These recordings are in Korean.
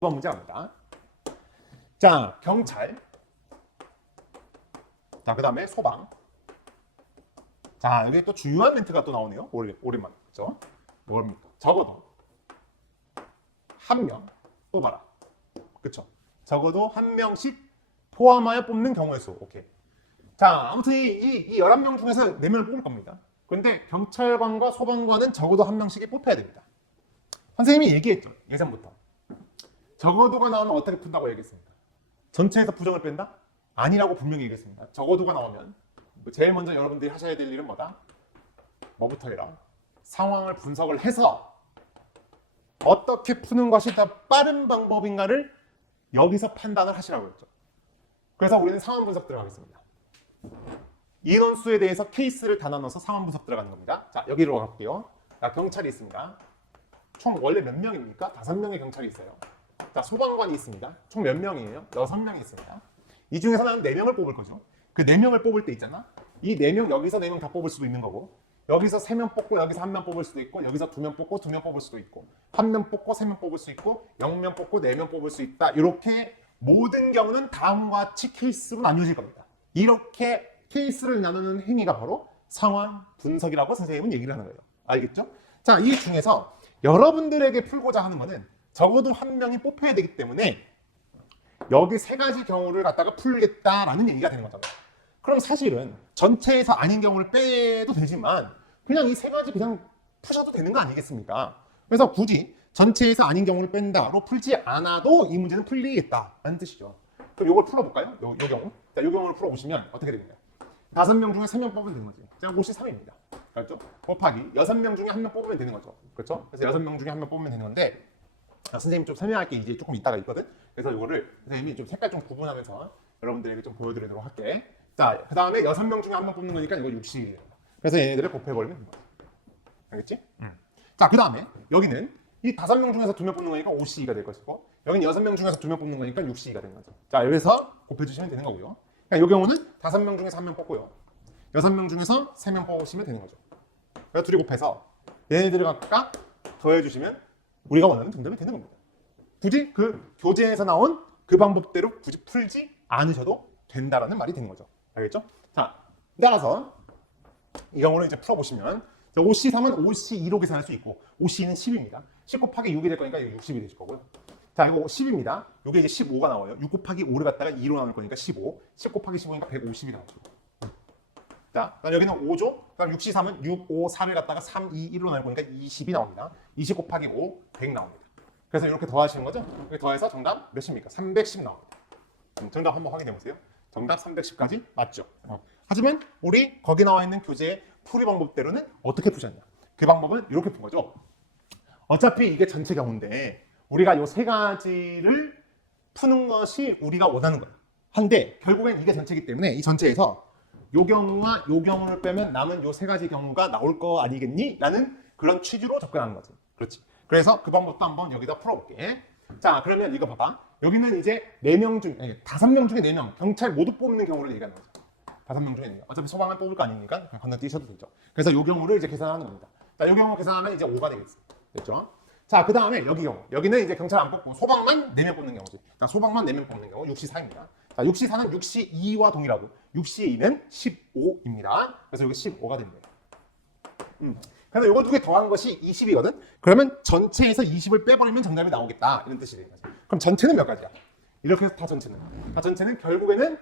이번 문제 갑니다. 자, 경찰. 자, 그 다음에 소방. 자, 여기 또 중요한 멘트가 또 나오네요. 오랜, 오랜만에. 그죠? 뭡니까? 적어도 한 명 뽑아라. 그쵸? 적어도 한 명씩 포함하여 뽑는 경우의 수. 오케이. 자, 아무튼 이, 이, 이 11명 중에서 4명을 뽑을 겁니다. 근데 경찰관과 소방관은 적어도 한 명씩이 뽑혀야 됩니다. 선생님이 얘기했죠. 예전부터. 적어도가 나오면 어떻게 푼다고 얘기했습니다. 전체에서 부정을 뺀다? 아니라고 분명히 얘기했습니다. 적어도가 나오면 뭐 제일 먼저 여러분들이 하셔야 될 일은 뭐다? 뭐부터 해라? 상황을 분석을 해서 어떻게 푸는 것이 더 빠른 방법인가를 여기서 판단을 하시라고 했죠. 그래서 우리는 상황 분석 들어가겠습니다. 인원수에 대해서 케이스를 다 나눠서 상황 분석 들어가는 겁니다. 자, 여기로 갈게요. 자, 경찰이 있습니다. 총 원래 몇 명입니까? 다섯 명의 경찰이 있어요. 자, 소방관이 있습니다. 총 몇 명이에요? 여섯 명이 있습니다. 이 중에서 나는 네 명을 뽑을 거죠. 그 네 명을 뽑을 때 있잖아. 이 네 명 여기서 네 명 다 뽑을 수도 있는 거고, 여기서 세 명 뽑고 여기서 한 명 뽑을 수도 있고, 여기서 두 명 뽑고 두 명 뽑을 수도 있고, 한 명 뽑고 세 명 뽑을 수 있고, 영 명 뽑고 네 명 뽑을 수 있다. 이렇게 모든 경우는 다음과 같이 케이스로 나뉘어질 겁니다. 이렇게 케이스를 나누는 행위가 바로 상황 분석이라고 선생님은 얘기를 하는 거예요. 알겠죠? 자, 이 중에서 여러분들에게 풀고자 하는 거는 적어도 한 명이 뽑혀야 되기 때문에 여기 세 가지 경우를 갖다가 풀겠다라는 얘기가 되는 거잖아요. 그럼 사실은 전체에서 아닌 경우를 빼도 되지만 그냥 이 세 가지 그냥 푸셔도 되는 거 아니겠습니까? 그래서 굳이 전체에서 아닌 경우를 뺀다로 풀지 않아도 이 문제는 풀리겠다라는 뜻이죠. 그럼 이걸 풀어볼까요? 요, 요 경우. 자, 요 경우를 풀어보시면 어떻게 되겠나요? 다섯 명 중에 세 명 뽑으면 되는 거지. 자, 53입니다. 그렇죠? 곱하기 여섯 명 중에 한 명 뽑으면 되는 거죠. 그렇죠? 그래서 여섯 명 중에 한 명 뽑으면 되는 건데 아, 선생님 좀 설명할 게 이제 조금 이따가 있거든. 그래서 이거를 선생님이 좀 색깔 좀 구분하면서 여러분들에게 좀 보여드리도록 할게. 자, 그 다음에 여섯 명 중에 한 명 뽑는 거니까 이거 60이에요. 그래서 얘네들을 곱해버리면 거야. 알겠지? 자, 그 다음에 여기는 이 다섯 명 중에서 두 명 뽑는 거니까 5C가 될 것이고 여기는 여섯 명 중에서 두 명 뽑는 거니까 6C가 되는 거죠. 자, 여기서 곱해주시면 되는 거고요. 그러니까 이 경우는 다섯 명 중에서 한 명 뽑고요. 여섯 명 중에서 세 명 뽑으시면 되는 거죠. 그래서 둘이 곱해서 얘네들을 각각 더해주시면 우리가 원하는 정답이 되는 겁니다. 굳이 그 교재에서 나온 그 방법대로 굳이 풀지 않으셔도 된다라는 말이 되는 거죠. 알겠죠? 자, 따라서 이 경우를 이제 풀어보시면 5C3은 5C2로 계산할 수 있고 5C는 10입니다. 10 곱하기 6이 될 거니까 이거 60이 되실 거고요. 자, 이거 10입니다. 이게 이제 15가 나와요. 6 곱하기 5를 갖다가 2로 나눌 거니까 15. 10 곱하기 15니까 150이 나오죠. 자, 그다음 여기는 5죠. 그다음 6, 3은 6, 5, 3을 갖다가 3, 2, 1로 나눌 거니까 20이 나옵니다. 20 곱하기 5, 100 나옵니다. 그래서 이렇게 더하시는 거죠. 이렇게 더해서 정답 몇입니까? 310 나옵니다. 음, 정답 한번 확인해 보세요. 정답 310까지 맞죠? 어. 하지만 우리 거기 나와 있는 교재의 풀이 방법대로는 어떻게 푸셨냐? 그 방법은 이렇게 푼 거죠. 어차피 이게 전체 경우인데 우리가 이 세 가지를 푸는 것이 우리가 원하는 거야. 한데 결국엔 이게 전체이기 때문에 이 전체에서 요 경우와 요 경우를 빼면 남은 요 세 가지 경우가 나올 거 아니겠니? 라는 그런 취지로 접근하는 거지. 그렇지. 그래서 그 방법도 한번 여기다 풀어볼게. 자, 그러면 이거 봐봐. 여기는 이제 네 명 중, 아니, 다섯 명 중에 네 명, 경찰 모두 뽑는 경우를 얘기하는 거죠. 다섯 명 중에 네 명. 어차피 소방을 뽑을 거 아니니까 그냥 건너뛰셔도 되죠. 그래서 요 경우를 이제 계산하는 겁니다. 자, 요 경우 계산하면 이제 5가 되겠어. 됐죠? 자, 그 다음에 여기 경우. 여기는 이제 경찰 안 뽑고 소방만 4명 뽑는 경우지. 자, 소방만 4명 뽑는 경우 6C4입니다. 자, 6C4는 6C2와 동일하고 6C2는 15입니다. 그래서 여기 15가 된대요. 음. 그래서 이거 두 개 더한 것이 20이거든? 그러면 전체에서 20을 빼버리면 정답이 나오겠다. 이런 뜻이 되는 거지. 그럼 전체는 몇 가지야? 이렇게 해서 다 전체는. 다 전체는 결국에는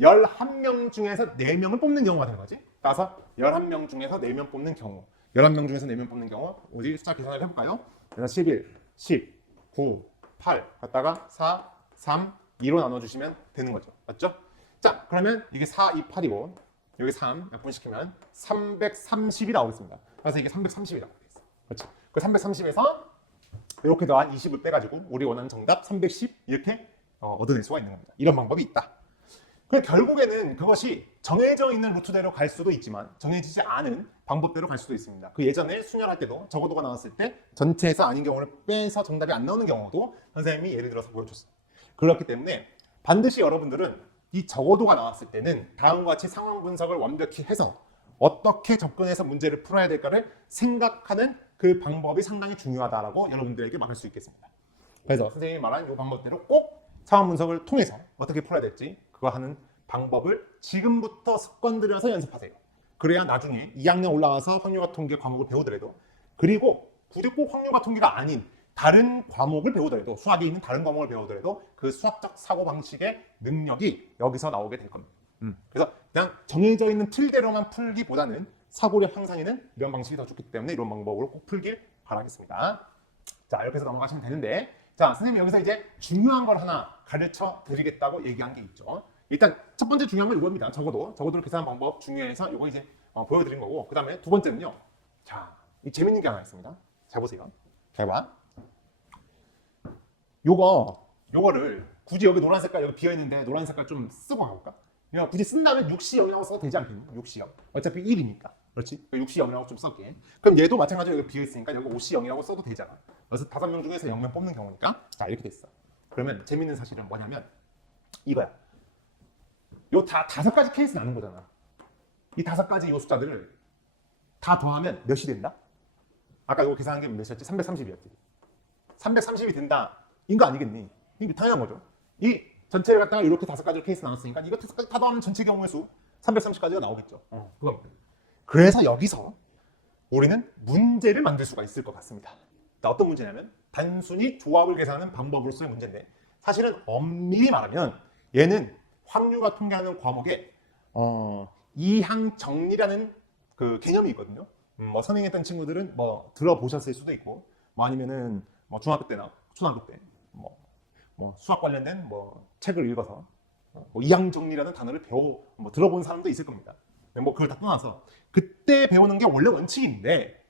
11명 중에서 4명을 뽑는 경우가 되는 거지. 따라서 11명 중에서 4명 뽑는 경우. 11명 중에서 4명 뽑는 경우. 어디 숫자 계산을 해볼까요? 그래서 11, 10, 9, 8 갖다가 4, 3, 2로 나눠주시면 되는 거죠. 맞죠? 자, 그러면 이게 4, 2, 8이고 여기 3몇 분시키면 330이 나오겠습니다. 그래서 이게 330이 나오겠어. 그렇죠? 그 330에서 이렇게 더한 20을 빼가지고 우리 원하는 정답 310 이렇게 어, 얻어낼 수가 있는 겁니다. 이런 방법이 있다. 그 결국에는 그것이 정해져 있는 루트대로 갈 수도 있지만 정해지지 않은 방법대로 갈 수도 있습니다. 그 예전에 순열할 때도 적어도가 나왔을 때 전체에서 아닌 경우를 빼서 정답이 안 나오는 경우도 선생님이 예를 들어서 보여줬어요. 그렇기 때문에 반드시 여러분들은 이 적어도가 나왔을 때는 다음과 같이 상황 분석을 완벽히 해서 어떻게 접근해서 문제를 풀어야 될까를 생각하는 그 방법이 상당히 중요하다라고 여러분들에게 말할 수 있겠습니다. 그래서 선생님이 말한 이 방법대로 꼭 상황 분석을 통해서 어떻게 풀어야 될지 그거 하는 방법을 지금부터 습관 들여서 연습하세요. 그래야 나중에 2학년 올라와서 확률과 통계 과목을 배우더라도 그리고 굳이 꼭 확률과 통계가 아닌 다른 과목을 배우더라도 수학에 있는 다른 과목을 배우더라도 그 수학적 사고 방식의 능력이 여기서 나오게 될 겁니다. 음. 그래서 그냥 정해져 있는 틀대로만 풀기보다는 사고력 향상에는 이런 방식이 더 좋기 때문에 이런 방법으로 꼭 풀길 바라겠습니다. 자 이렇게 해서 넘어가시면 되는데 자 선생님 여기서 이제 중요한 걸 하나 가르쳐 드리겠다고 얘기한 게 있죠. 일단 첫 번째 중요한 건 이겁니다. 적어도 적어도 계산 방법 중요해서 이거 이제 어, 보여드린 거고 그 다음에 두 번째는요. 자, 이 재밌는 게 하나 있습니다. 잘 보세요. 잘 봐. 요거 요거를 굳이 여기 노란 색깔 여기 비어 있는데 노란 색깔 좀 쓰고 가볼까? 그냥 굳이 쓴다면 6시 0이라고 써도 되지 않겠니? 6시 0. 어차피 1이니까. 그렇지? 6시 0이라고 좀 쓸게. 그럼 얘도 마찬가지로 여기 비어 있으니까 여기 5시 0이라고 써도 되잖아. 그래서 다섯 명 중에서 0명 뽑는 경우니까 자 이렇게 됐어. 그러면 재밌는 사실은 뭐냐면 이거야. 요 다 다섯 가지 케이스 나는 거잖아. 이 다섯 가지 요 숫자들을 다 더하면 몇이 된다? 아까 이거 계산한 게 몇이었지? 330이었지. 330이 된다. 인거 아니겠니? 이게 당연한 거죠. 이 전체를 갖다가 이렇게 다섯 가지로 케이스 나눴으니까 이거 다섯 가지 다 더하면 전체 경우의 수 330까지가 나오겠죠. 어. 그래서 여기서 우리는 문제를 만들 수가 있을 것 같습니다. 자, 어떤 문제냐면 단순히 조합을 계산하는 방법으로서의 문제인데 사실은 엄밀히 말하면 얘는 확률과 통계하는 과목에 어, 이항 정리라는 그 개념이 있거든요. 음, 뭐 선행했던 친구들은 뭐 들어보셨을 수도 있고 뭐 아니면은 뭐 중학교 때나 초등학교 때 뭐, 뭐 수학 관련된 뭐 책을 읽어서 어, 뭐 이항 정리라는 단어를 배워 뭐 들어본 사람도 있을 겁니다. 근데 뭐 그걸 다 떠나서 그때 배우는 게 원래 원칙인데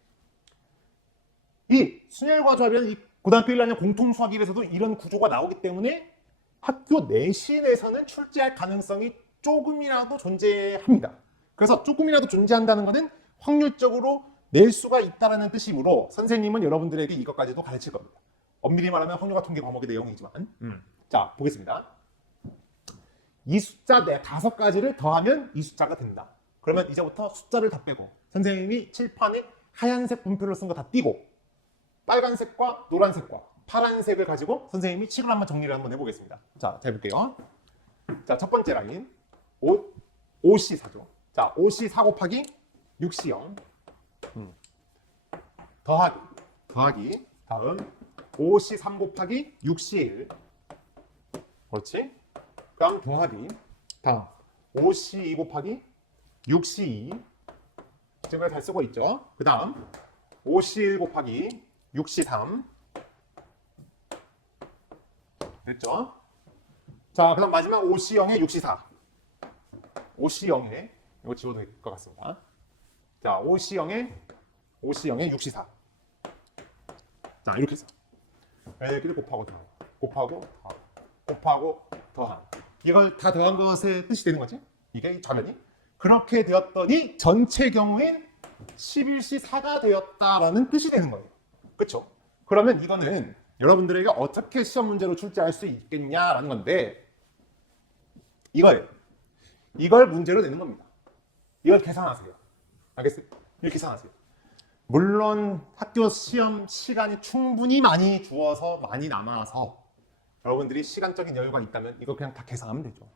이 순열과 조합이라는 이 고등학교 1학년 공통 수학일에서도 이런 구조가 나오기 때문에 학교 내신에서는 출제할 가능성이 조금이라도 존재합니다. 그래서 조금이라도 존재한다는 것은 확률적으로 낼 수가 있다는 뜻이므로 선생님은 여러분들에게 이것까지도 가르칠 겁니다. 엄밀히 말하면 확률과 통계 과목의 내용이지만 자 보겠습니다. 이 숫자 네 다섯 가지를 더하면 이 숫자가 된다. 그러면 이제부터 숫자를 다 빼고 선생님이 칠판에 하얀색 분표를 쓴 거 다 띄고 빨간색과 노란색과 파란색을 가지고 선생님이 칙을 한번 정리를 한번 해보겠습니다. 자, 잘 볼게요. 자, 첫 번째 라인 5, 5C4죠. 자, 5C4 곱하기 6C0 음. 더하기 더하기 다음 5C3 곱하기 6C1 그렇지? 그다음 더하기 다음 5C2 곱하기 6C2 지금 잘 쓰고 있죠. 그 다음 5C1 곱하기 6C3 됐죠? 자, 그럼 마지막 5C0에 6C4 5C0에 이거 지워도 될 것 같습니다. 자, 5C0에 5C0에 6C4 자, 이렇게 해서 얘네끼리 곱하고 더하고 곱하고 더하고 곱하고 더한 이걸 다 더한 것의 뜻이 되는 거지? 이게 이 좌변이 그렇게 되었더니 전체 경우엔 11시 4가 되었다라는 뜻이 되는 거예요. 그렇죠? 그러면 이거는 여러분들에게 어떻게 시험 문제로 출제할 수 있겠냐라는 건데 이거예요. 이걸 문제로 내는 겁니다. 이걸 계산하세요. 알겠어요? 이렇게 계산하세요. 물론 학교 시험 시간이 충분히 많이 주어서 많이 남아서 여러분들이 시간적인 여유가 있다면 이거 그냥 다 계산하면 되죠.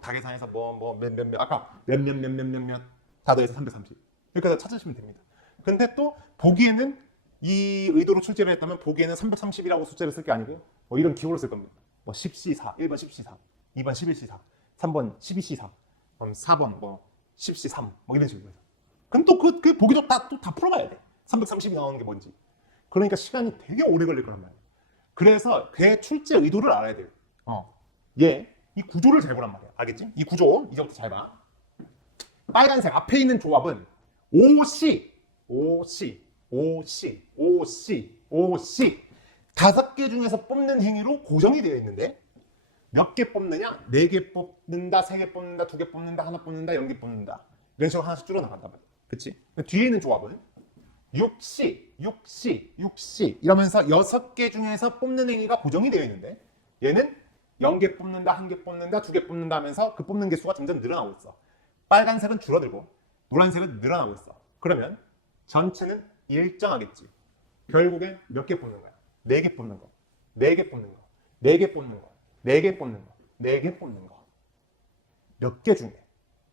다 계산해서 뭐뭐몇몇몇 아까 몇몇몇 몇 몇 몇 다 더해서 330 이렇게 해서 찾으시면 됩니다. 근데 또 보기에는 이 의도로 출제를 했다면 보기에는 330이라고 숫자를 쓸 게 아니고 뭐 이런 기호를 쓸 겁니다. 뭐 10C4, 1번 10C4, 2번 11C4, 3번 12C4, 음, 4번 뭐 10C3 뭐 이런 식으로. 그럼 또 그 그 보기도 다 또 다 풀어봐야 돼. 330이 나오는 게 뭔지. 그러니까 시간이 되게 오래 걸릴 거란 말이야. 그래서 그 출제 의도를 알아야 돼요. 어. 얘, 이 구조를 잘 보란 말이야. 알겠지? 이 구조, 이제부터 잘 봐. 빨간색 앞에 있는 조합은 OC, OC, OC, OC, OC. 다섯 개 중에서 뽑는 행위로 고정이 되어 있는데 몇 개 뽑느냐? 네 개 뽑는다, 세 개 뽑는다, 두 개 뽑는다, 하나 뽑는다, 영 개 뽑는다. 이런 식으로 하나씩 줄어나간단 말이야. 그치? 뒤에 있는 조합은 6C, 6C, 6C 이러면서 여섯 개 중에서 뽑는 행위가 고정이 되어 있는데 얘는 0개 뽑는다, 한개 뽑는다, 두개 뽑는다 하면서 그 뽑는 개수가 점점 늘어나고 있어. 빨간색은 줄어들고 노란색은 늘어나고 있어. 그러면 전체는 일정하겠지. 결국엔 몇 개 뽑는 거야? 네개 뽑는 거. 4개 뽑는 거, 4개 뽑는 거, 4개 뽑는 거, 4개 뽑는 거. 몇 개 중에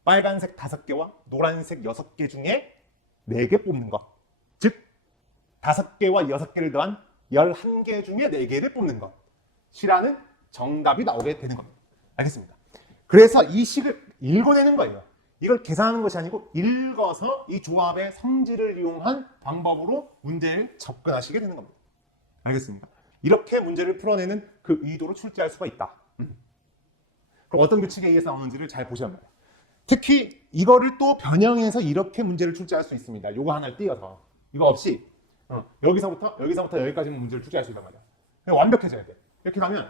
빨간색 5개와 노란색 6개 중에 4개 뽑는 거. 즉 5개와 6개를 더한 11개 중에 4개를 뽑는 것이라는 정답이 나오게 되는 겁니다. 알겠습니다. 그래서 이 식을 읽어내는 거예요. 이걸 계산하는 것이 아니고 읽어서 이 조합의 성질을 이용한 방법으로 문제를 접근하시게 되는 겁니다. 알겠습니까? 이렇게 문제를 풀어내는 그 의도로 출제할 수가 있다. 음. 그럼 어떤 규칙에 의해서 나오는지를 잘 보셔야 합니다. 특히 이거를 또 변형해서 이렇게 문제를 출제할 수 있습니다. 요거 하나를 띄어서 이거 없이 어, 여기서부터 여기서부터 여기까지는 문제를 출제할 수 있단 말이야. 완벽해져야 돼. 이렇게 가면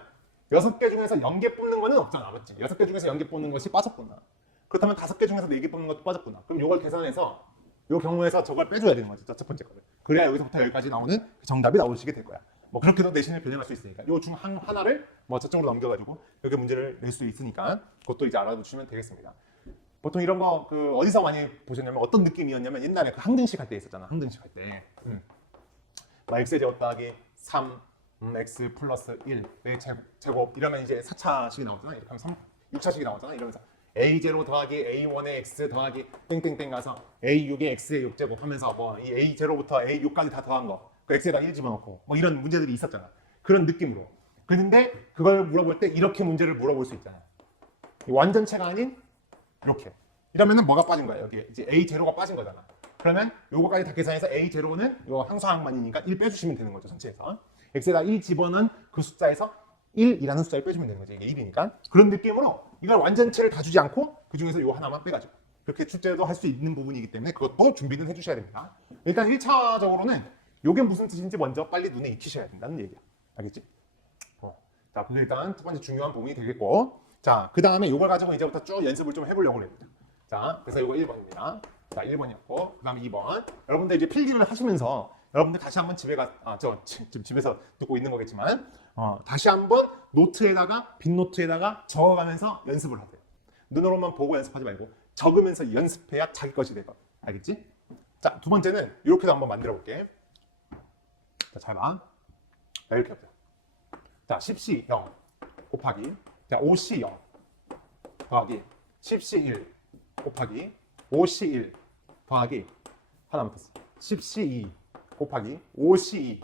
여섯 개 중에서 0개 뽑는 거는 없잖아, 맞지? 여섯 개 중에서 0개 뽑는 것이 빠졌구나. 그렇다면 다섯 개 중에서 네 개 뽑는 것도 빠졌구나. 그럼 요걸 계산해서 요 경우에서 저걸 빼줘야 되는 거지, 첫 번째 거를. 그래야 여기서부터 여기까지 나오는 그 정답이 나오시게 될 거야. 뭐 그렇게도 내신을 변형할 수 있으니까 요중 하나를 뭐 저쪽으로 넘겨가지고 여기 문제를 낼 수 있으니까 그것도 이제 알아두시면 되겠습니다. 보통 이런 거 그 어디서 많이 보셨냐면 어떤 느낌이었냐면 옛날에 그 항등식 할 때 있었잖아. 항등식 할 때. 음. 막 x의 제곱 더하기 3 음, x 플러스 1의 제곱, 제곱 이러면 이제 4차식이 나오잖아. 이렇게 하면 3, 6차식이 나오잖아. 이러면서 a0 더하기 a1의 x 더하기 땡땡땡 가서 a6의 x의 6제곱 하면서 뭐 이 a0부터 a6까지 다 더한 거. 그 x에다 1 집어넣고 뭐 이런 문제들이 있었잖아. 그런 느낌으로. 그런데 그걸 물어볼 때 이렇게 문제를 물어볼 수 있잖아. 이 완전체가 아닌 이렇게. 이러면은 뭐가 빠진 거야? 여기 이제 a 제로가 빠진 거잖아. 그러면 요거까지 다 계산해서 a 제로는 요 항수항만이니까 1 빼주시면 되는 거죠 전체에서. x에다 1 집어넣은 그 숫자에서 1이라는 숫자를 빼주면 되는 거지. 이게 1이니까. 그런 느낌으로 이걸 완전체를 다 주지 않고 그 중에서 요 하나만 빼가지고 그렇게 출제도 할 수 있는 부분이기 때문에 그것도 준비는 해주셔야 됩니다. 일단 1차적으로는 요게 무슨 뜻인지 먼저 빨리 눈에 익히셔야 된다는 얘기야. 알겠지? 어. 자, 그게 일단 첫 번째 중요한 부분이 되겠고. 자, 그 다음에 요걸 가지고 이제부터 쭉 연습을 좀 해보려고 그래요. 자, 그래서 이거 1번입니다. 자, 1번이었고, 그 다음에 2번. 여러분들 이제 필기를 하시면서 여러분들 다시 한번 집에 가, 아, 저 지금 집에서 듣고 있는 거겠지만, 어, 다시 한번 노트에다가, 빈 노트에다가 적어가면서 연습을 하세요. 눈으로만 보고 연습하지 말고 적으면서 연습해야 자기 것이 되거. 알겠지? 자, 두 번째는 이렇게도 한번 만들어 볼게. 자, 잘 봐. 자, 이렇게 해보자. 자, 10C 0 곱하기, 자, 5C 0 더하기, 10C 1 곱하기 5C1 더하기 하나 붙었어. 10C2 곱하기 5C2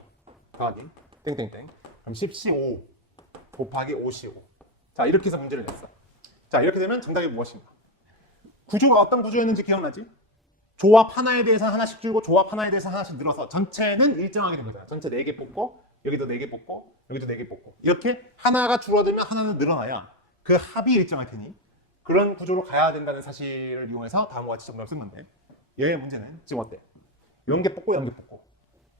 더하기 땡땡땡. 그럼 10C5 곱하기 5C5. 자 이렇게 해서 문제를 냈어. 자 이렇게 되면 정답이 무엇인가? 구조가 어떤 구조였는지 기억나지? 조합 하나에 대해서 하나씩 줄고 조합 하나에 대해서 하나씩 늘어서 전체는 일정하게 된 거잖아. 전체 4개 뽑고 여기도 4개 뽑고 여기도 4개 뽑고 이렇게 하나가 줄어들면 하나는 늘어나야 그 합이 일정할 테니 그런 구조로 가야 된다는 사실을 이용해서 다음과 같이 정답을 쓴 건데 얘의 문제는 지금 어때? 0개 뽑고 0개 뽑고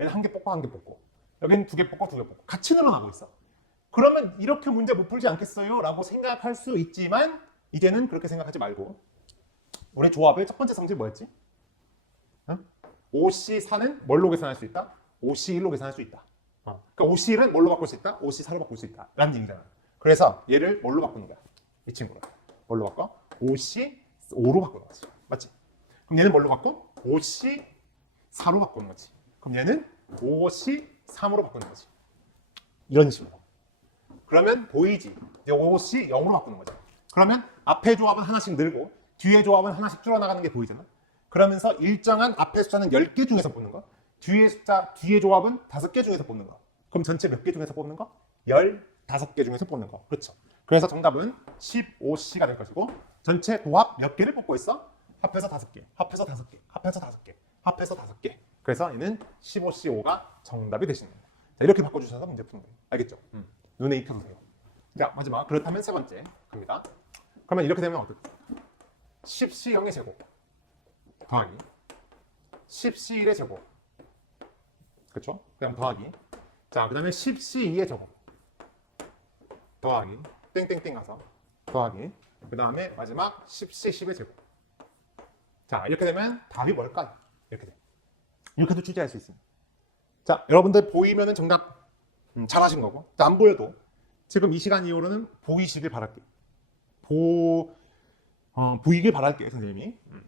얘는 한개 뽑고 한개 뽑고 여기는 두개 뽑고 두개 뽑고 같이 늘어나고 있어 그러면 이렇게 문제 못 풀지 않겠어요? 라고 생각할 수 있지만 이제는 그렇게 생각하지 말고 우리 조합의 첫 번째 성질 뭐였지? 응? 5C4는 뭘로 계산할 수 있다? 5C1로 계산할 수 있다 어. 그러니까 5C1은 뭘로 바꿀 수 있다? 5C4로 바꿀 수 있다 라는 얘기잖아 그래서 얘를 뭘로 바꾸는 거야? 이 친구를 뭘로 바꿔? 5C 5로 바꾸는 거지. 맞지? 그럼 얘는 뭘로 바꿔? 5C 4로 바꾸는 거지. 그럼 얘는 5C 3으로 바꾸는 거지. 이런 식으로. 그러면 보이지? 5C 0으로 바꾸는 거죠. 그러면 앞에 조합은 하나씩 늘고 뒤에 조합은 하나씩 줄어나가는 게 보이잖아. 그러면서 일정한 앞에 숫자는 10개 중에서 뽑는 거. 뒤에 숫자, 뒤에 조합은 5개 중에서 뽑는 거. 그럼 전체 몇 개 중에서 뽑는 거? 15개 중에서 뽑는 거. 그렇죠. 그래서 정답은 15C가 될 것이고 전체 도합 몇 개를 뽑고 있어? 합해서 5개, 합해서 5개, 합해서 5개, 합해서 5개. 그래서 얘는 15C5가 정답이 되시는 거예요. 자, 이렇게 바꿔주셔서 문제 푸는 거예요. 알겠죠? 음. 눈에 익혀두세요. 자, 마지막. 그렇다면 세 번째 갑니다. 그러면 이렇게 되면 어떨까? 10C0의 제곱 더하기 10C1의 제곱 그렇죠? 그냥 더하기. 자, 그 다음에 10C2의 제곱 더하기. 땡땡땡 가서 더하기. 그 다음에 마지막 10C 10의 제곱. 자 이렇게 되면 답이 뭘까요? 이렇게 돼. 이렇게도 출제할 수 있습니다. 자 여러분들 보이면은 정답 음, 잘하신 거고. 자, 안 보여도. 지금 이 시간 이후로는 보이시길 바랄게요. 보 어, 보이길 바랄게요 선생님이. 음.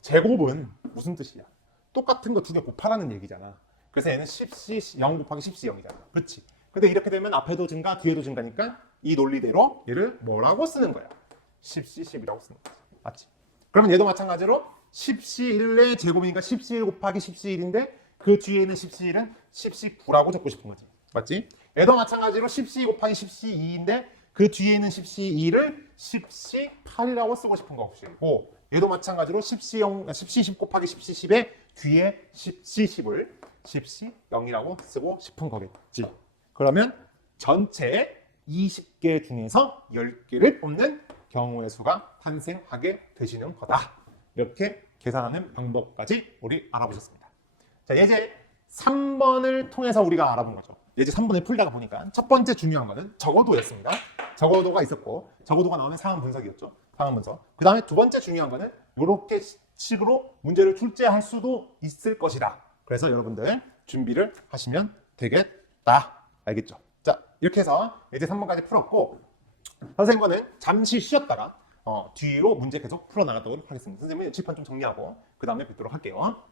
제곱은 무슨 뜻이야? 똑같은 거 두 개 곱하라는 얘기잖아 그래서 얘는 10C 0 곱하기 10C 0이잖아 그렇지 근데 이렇게 되면 앞에도 증가, 뒤에도 증가니까 이 논리대로 얘를 뭐라고 쓰는 거야? 10C 10이라고 쓰는 거지. 맞지? 그러면 얘도 마찬가지로 10C 1의 제곱이니까 10C 1 곱하기 10C 1인데 그 뒤에 있는 10C 1은 10C 9라고 적고 싶은 거지. 맞지? 얘도 마찬가지로 10C 곱하기 10C 2인데 그 뒤에 있는 10C 2를 10C 8이라고 쓰고 싶은 것이고 얘도 마찬가지로 10C 0, 10C 10 곱하기 10C 10의 뒤에 10C 10을 10C 0이라고 쓰고 싶은 거겠지. 그러면 전체 20개 중에서 10개를 뽑는 경우의 수가 탄생하게 되시는 거다. 이렇게 계산하는 방법까지 우리 알아보셨습니다. 자, 예제 3번을 통해서 우리가 알아본 거죠. 예제 3번을 풀다가 보니까 첫 번째 중요한 거는 적어도였습니다. 적어도가 있었고 적어도가 나오면 상황 분석이었죠. 상황 분석. 그 다음에 두 번째 중요한 거는 이렇게 식으로 문제를 출제할 수도 있을 것이다. 그래서 여러분들 준비를 하시면 되겠다. 알겠죠? 자, 이렇게 해서 예제 3번까지 풀었고 선생님과는 잠시 쉬었다가 어, 뒤로 문제 계속 풀어나가도록 하겠습니다. 선생님은 칠판 좀 정리하고 그 다음에 뵙도록 할게요.